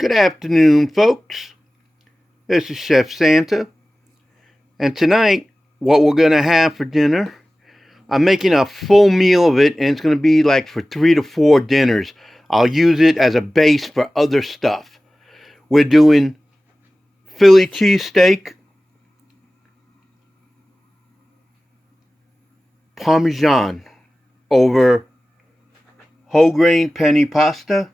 Good afternoon, folks. This is Chef Santa. And tonight, what we're going to have for dinner, I'm making a full meal of it, and it's going to be like for 3 to 4 dinners. I'll use it as a base for other stuff. We're doing Philly cheesesteak, Parmesan over whole grain penne pasta.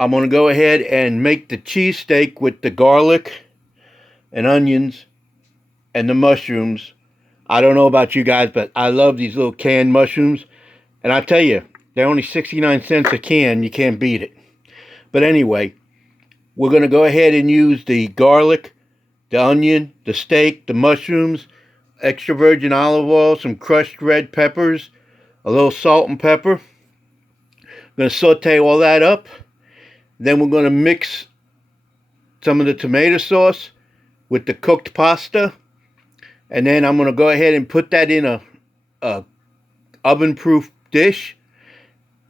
I'm going to go ahead and make the cheesesteak with the garlic and onions and the mushrooms. I don't know about you guys, but I love these little canned mushrooms. And I tell you, they're only 69 cents a can. You can't beat it. But anyway, we're going to go ahead and use the garlic, the onion, the steak, the mushrooms, extra virgin olive oil, some crushed red peppers, a little salt and pepper. I'm going to saute all that up. Then we're going to mix some of the tomato sauce with the cooked pasta. And then I'm going to go ahead and put that in a oven-proof dish.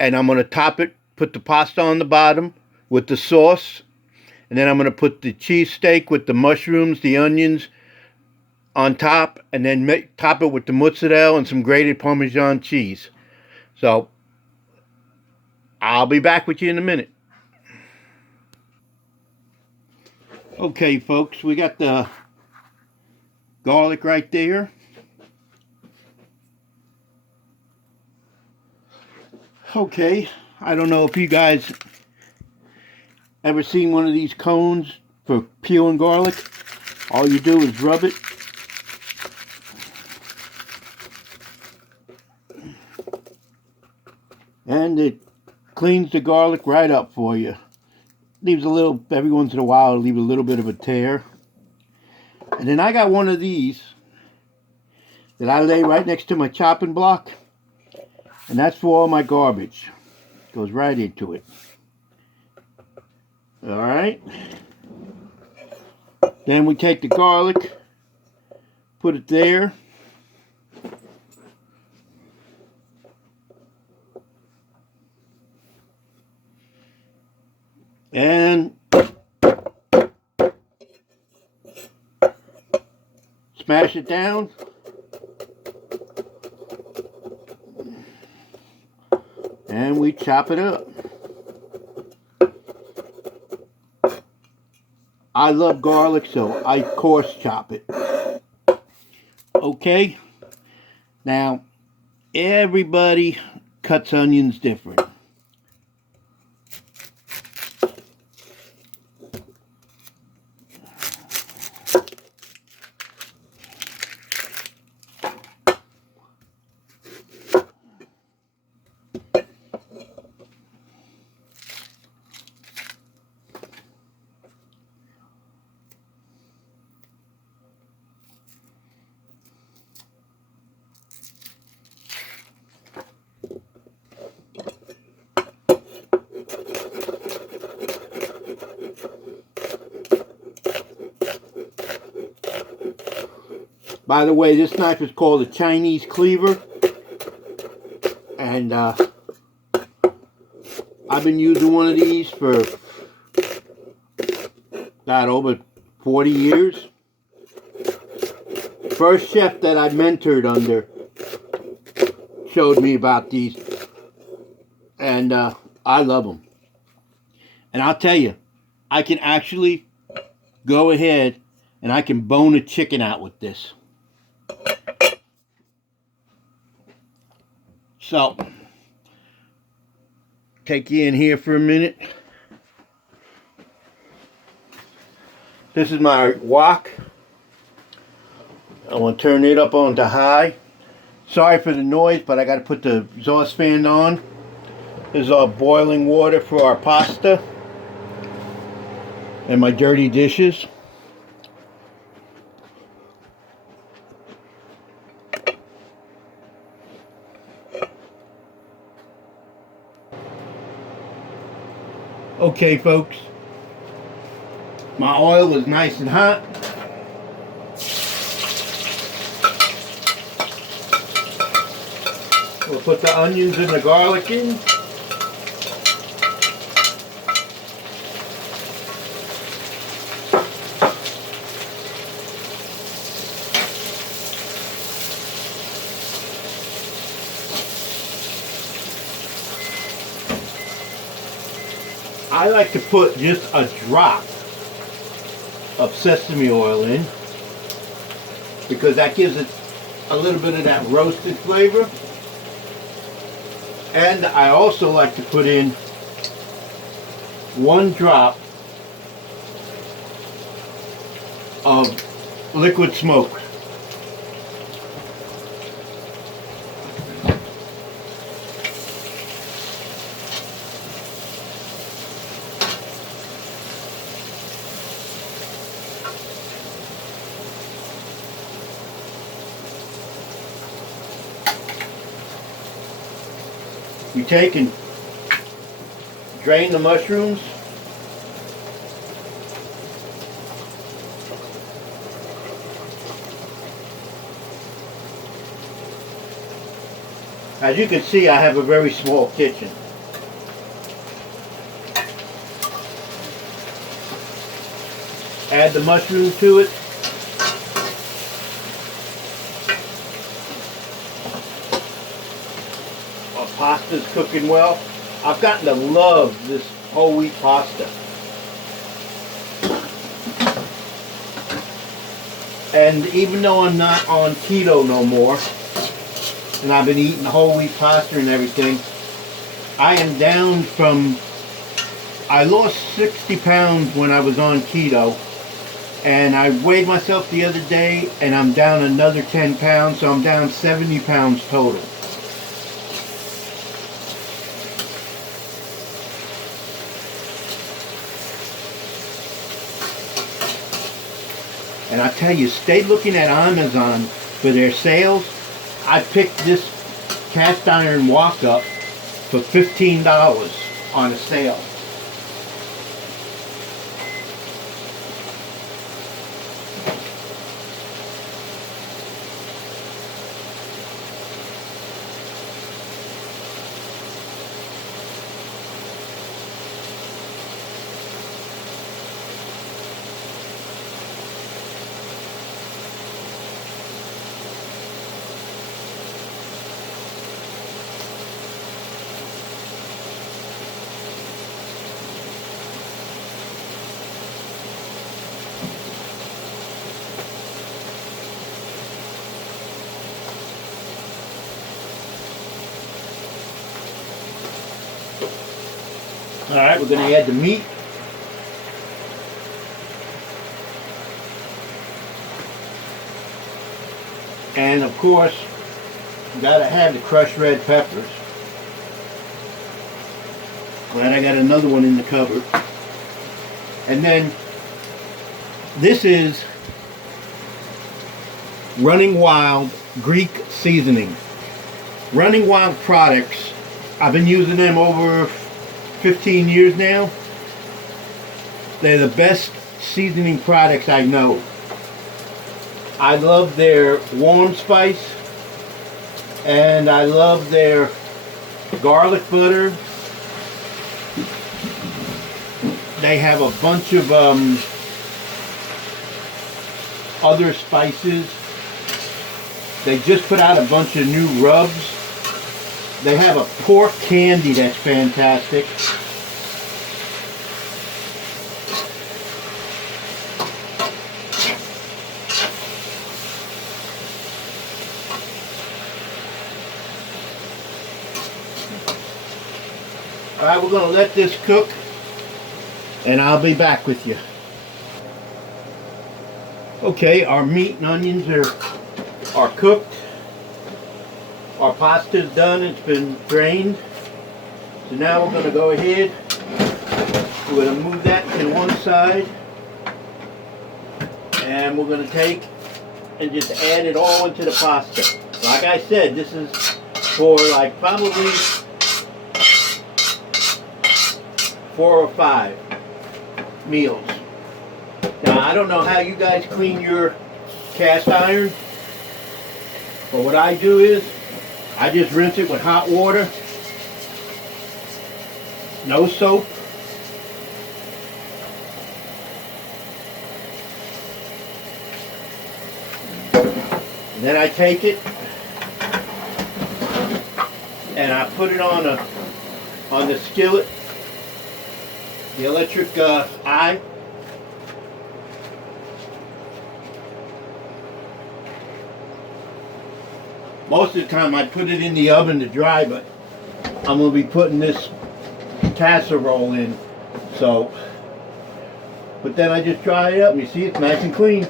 And I'm going to top it, put the pasta on the bottom with the sauce. And then I'm going to put the cheesesteak with the mushrooms, the onions on top. And then top it with the mozzarella and some grated Parmesan cheese. So, I'll be back with you in a minute. Okay, folks, we got the garlic right there. Okay, I don't know if you guys ever seen one of these cones for peeling garlic. All you do is rub it. And it cleans the garlic right up for you. Leaves a little, every once in a while, leave a little bit of a tear. And then I got one of these that I lay right next to my chopping block. And that's for all my garbage. Goes right into it. Alright. Then we take the garlic, put it there. And smash it down. And we chop it up. I love garlic, so I coarse chop it. Okay. Now, everybody cuts onions different. By the way, this knife is called a Chinese cleaver. And I've been using one of these for over 40 years. First chef that I mentored under showed me about these. And I love them. And I'll tell you, I can actually go ahead and I can bone a chicken out with this. So, take you in here for a minute. This is my wok. I want to turn it up on to high. Sorry for the noise, but I got to put the exhaust fan on. This is our boiling water for our pasta and my dirty dishes. Okay, folks, my oil is nice and hot. We'll put the onions and the garlic in. I like to put just a drop of sesame oil in because that gives it a little bit of that roasted flavor. And I also like to put in 1 drop of liquid smoke. You take and drain the mushrooms. As you can see, I have a very small kitchen. Add the mushrooms to it. Our pasta's cooking well. I've gotten to love this whole wheat pasta. And even though I'm not on keto no more, and I've been eating whole wheat pasta and everything, I am down from, I lost 60 pounds when I was on keto, and I weighed myself the other day and I'm down another 10 pounds, so I'm down 70 pounds total. And I tell you, stay looking at Amazon for their sales. I picked this cast iron wok-up for $15 on a sale. Alright, we're going to add the meat. And of course, you got to have the crushed red peppers. Glad I got another one in the cupboard. And then, this is Running Wild Greek seasoning. Running Wild products, I've been using them over 15 years now. They're the best seasoning products I know. I love their warm spice, and I love their garlic butter. They have a bunch of other spices. They just put out a bunch of new rubs. They have a pork candy that's fantastic. Alright, we're going to let this cook, and I'll be back with you. Okay, our meat and onions are cooked. Our pasta's done, it's been drained. So now we're going to go ahead, we're going to move that to one side, and we're going to take and just add it all into the pasta. Like I said, this is for like probably 4 or 5 meals. Now I don't know how you guys clean your cast iron, but what I do is I just rinse it with hot water, no soap. And then I take it and I put it on the skillet, the electric eye. Most of the time I put it in the oven to dry, but I'm going to be putting this casserole in. So, but then I just dry it up and you see it's nice and clean.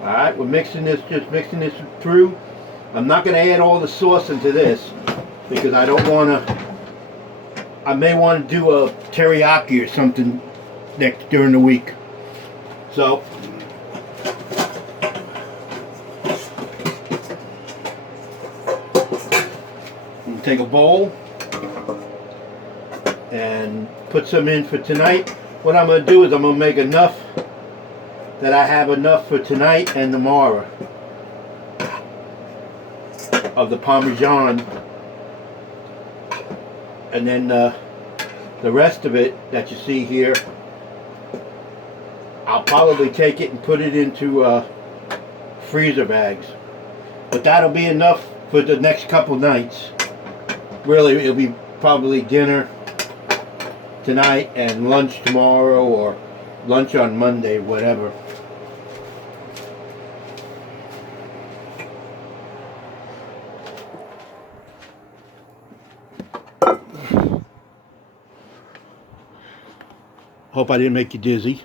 Alright, we're mixing this, just mixing this through. I'm not going to add all the sauce into this because I don't want to, I may want to do a teriyaki or something during the week. So, I'm going to take a bowl and put some in for tonight. What I'm going to do is I'm going to make enough that I have enough for tonight and tomorrow of the Parmesan, and then the rest of it that you see here, I'll probably take it and put it into freezer bags, but that'll be enough for the next couple nights. Really, it'll be probably dinner tonight and lunch tomorrow, or lunch on Monday, whatever. Hope I didn't make you dizzy.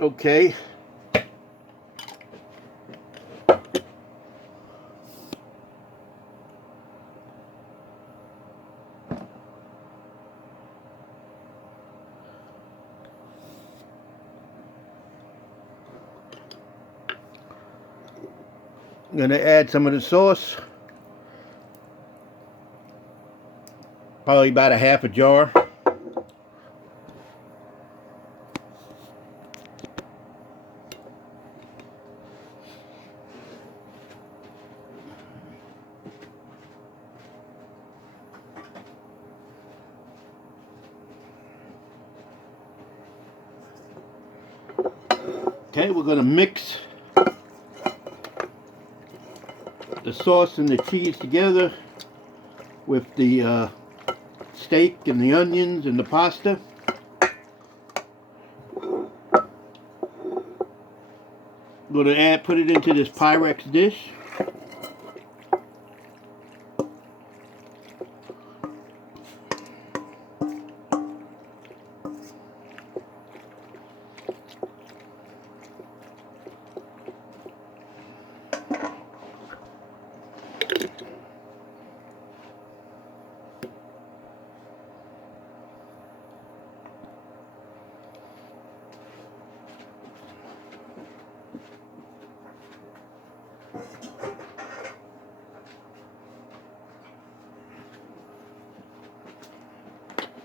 Okay. I'm going to add some of the sauce. Probably about a half a jar. Okay, we're going to mix the sauce and the cheese together with the steak and the onions and the pasta. Going to put it into this Pyrex dish.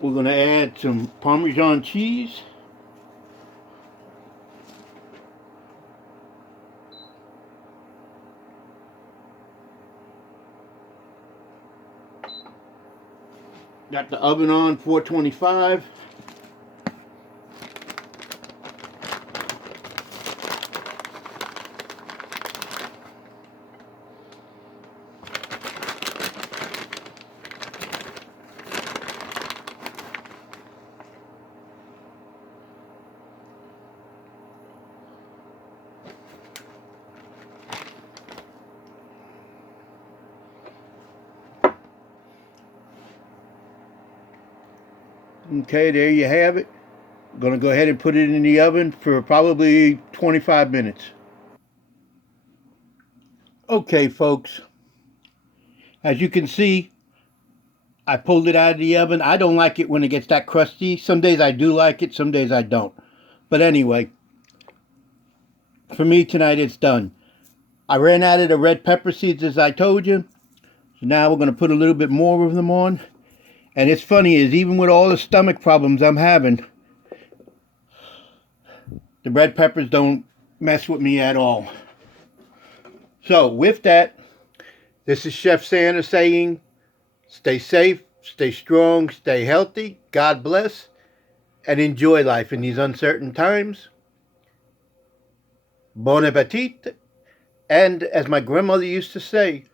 We're going to add some Parmesan cheese. Got the oven on 425. Okay, there you have it. I'm going to go ahead and put it in the oven for probably 25 minutes. Okay, folks. As you can see, I pulled it out of the oven. I don't like it when it gets that crusty. Some days I do like it, some days I don't. But anyway, for me tonight it's done. I ran out of the red pepper seeds as I told you. So now we're going to put a little bit more of them on. And it's funny is even with all the stomach problems I'm having, the red peppers don't mess with me at all. So with that, this is Chef Santa saying, stay safe, stay strong, stay healthy, God bless, and enjoy life in these uncertain times. Bon appetit, and as my grandmother used to say,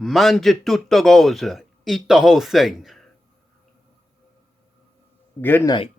mangia tutto cosa, eat the whole thing. Good night.